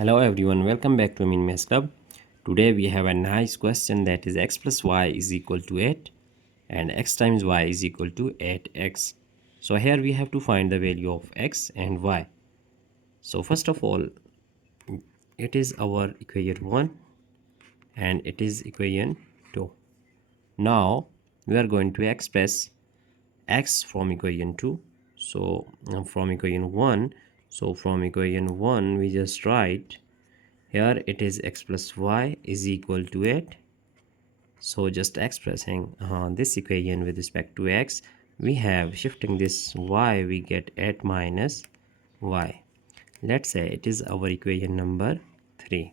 Hello everyone, welcome back to Amin Maths Club. Today we have a nice question that is x plus y is equal to 8 and x times y is equal to 8x. So here we have to find the value of x and y. So first of all, it is our equation 1 and it is equation 2. Now we are going to express x from equation 2. So from equation 1, we just write here it is x plus y is equal to 8. So just expressing this equation with respect to x, we have shifting this y, we get 8 minus y. Let's say it is our equation number 3.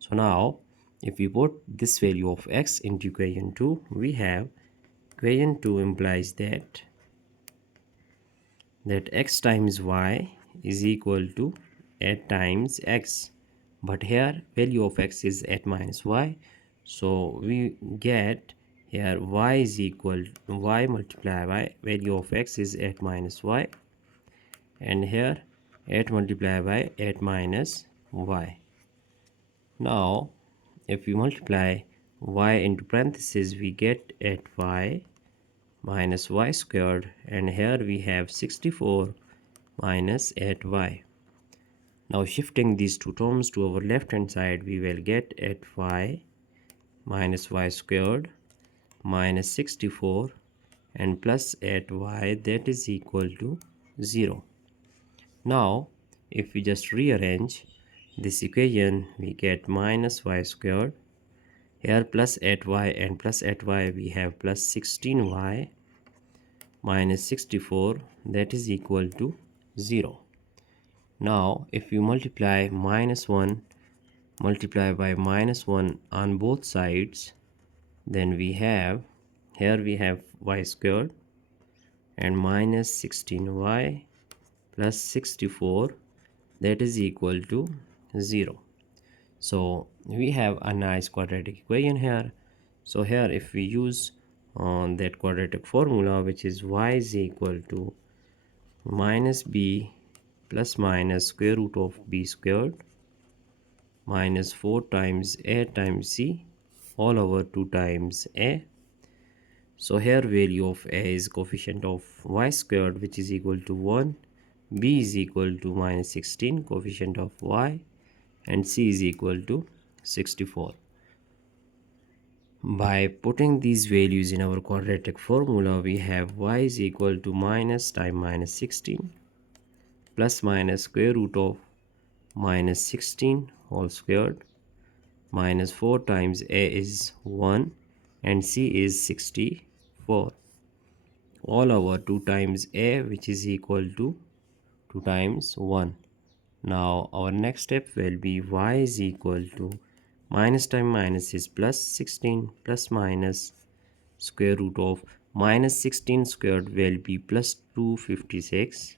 So now if we put this value of x into equation 2, we have equation 2 implies that x times y is equal to 8 times x. But here value of x is 8 minus y, so we get here y is equal to y multiplied by value of x is 8 minus y, and here 8 multiplied by 8 minus y. Now if we multiply y into parentheses, we get 8y minus y squared, and here we have 64 minus 8y. Now shifting these two terms to our left hand side, we will get 8y minus y squared minus 64 and plus 8y, that is equal to 0. Now if we just rearrange this equation, we get minus y squared, here plus 8y and plus 8y, we have plus 16y minus 64, that is equal to 0. Now if you multiply minus 1 multiply by minus 1 on both sides, then we have here we have y squared and minus 16y plus 64, that is equal to 0. So we have a nice quadratic equation here. So here if we use that quadratic formula, which is y is equal to minus b plus minus square root of b squared minus 4 times a times c all over 2 times a. So here value of a is coefficient of y squared, which is equal to 1, b is equal to minus 16 coefficient of y, and c is equal to 64. By putting these values in our quadratic formula, we have y is equal to minus times minus 16 plus minus square root of minus 16 whole squared minus 4 times a is 1 and c is 64 all over 2 times a, which is equal to 2 times 1. Now our next step will be y is equal to minus times minus is plus 16 plus minus square root of minus 16 squared will be plus 256,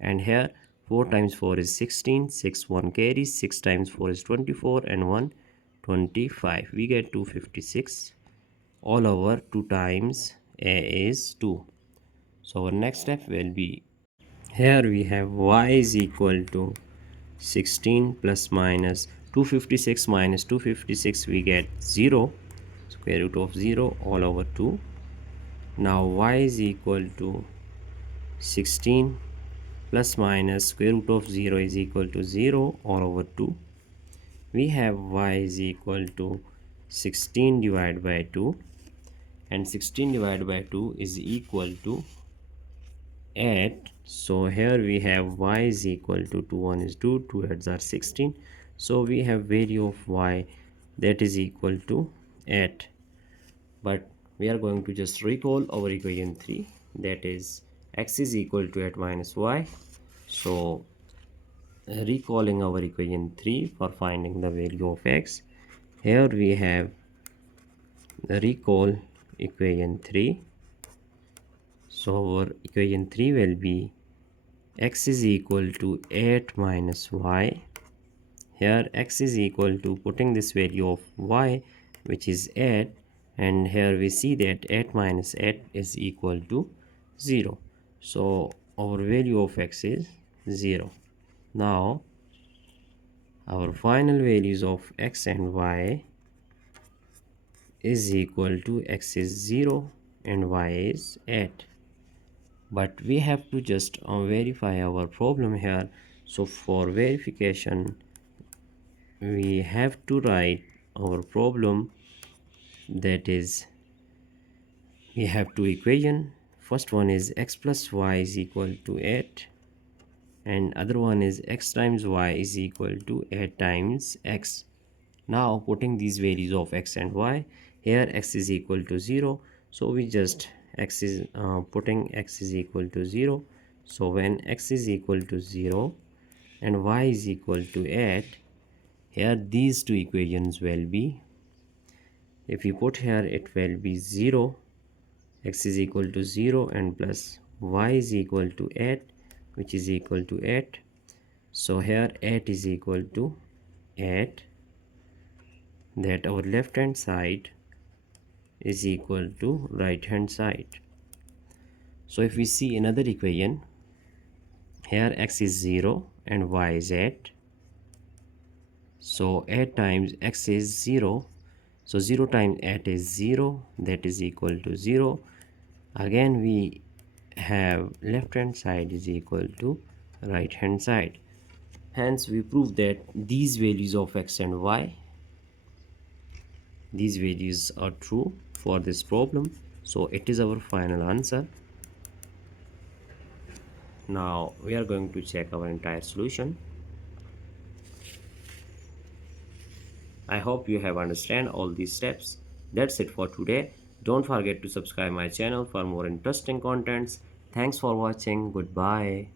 and here 4 times 4 is 16, 6 1 carries, 6 times 4 is 24 and 1 25. We get 256 all over 2 times a is 2. So our next step will be here we have y is equal to 16 plus minus 256 minus 256, we get 0, square root of 0 all over 2. Now y is equal to 16 plus minus square root of 0 is equal to 0 all over 2. We have y is equal to 16 divided by 2, and 16 divided by 2 is equal to 8. So here we have y is equal to 2 1 is 2, 2 8s are 16. So we have value of y that is equal to 8. But we are going to just recall our equation 3, that is x is equal to 8 minus y. So recalling our equation 3 for finding the value of x, here we have the recall equation 3. So our equation 3 will be x is equal to 8 minus y. Here x is equal to putting this value of y, which is 8, and here we see that 8 minus 8 is equal to 0. So our value of x is 0. Now Our final values of x and y is equal to x is 0 and y is 8. But we have to just verify our problem here. So for verification, we have to write our problem, that is, we have two equation. First one is x plus y is equal to 8, and other one is x times y is equal to 8 times x. Now putting these values of x and y, here x is equal to 0, so we just x is putting x is equal to 0. So when x is equal to 0 and y is equal to 8, here these two equations will be, if we put here, it will be 0, x is equal to 0 and plus y is equal to 8, which is equal to 8. So here 8 is equal to 8, that our left hand side is equal to right hand side. So if we see another equation, here x is 0 and y is 8. So 8 times x is 0. So 0 times 8 is 0, that is equal to 0. Again we have left hand side is equal to right hand side. Hence we prove that these values of x and y, these values are true for this problem. So it is our final answer. Now we are going to check our entire solution. I hope you have understand all these steps. That's it for today. Don't forget to subscribe my channel for more interesting contents. Thanks for watching. Goodbye.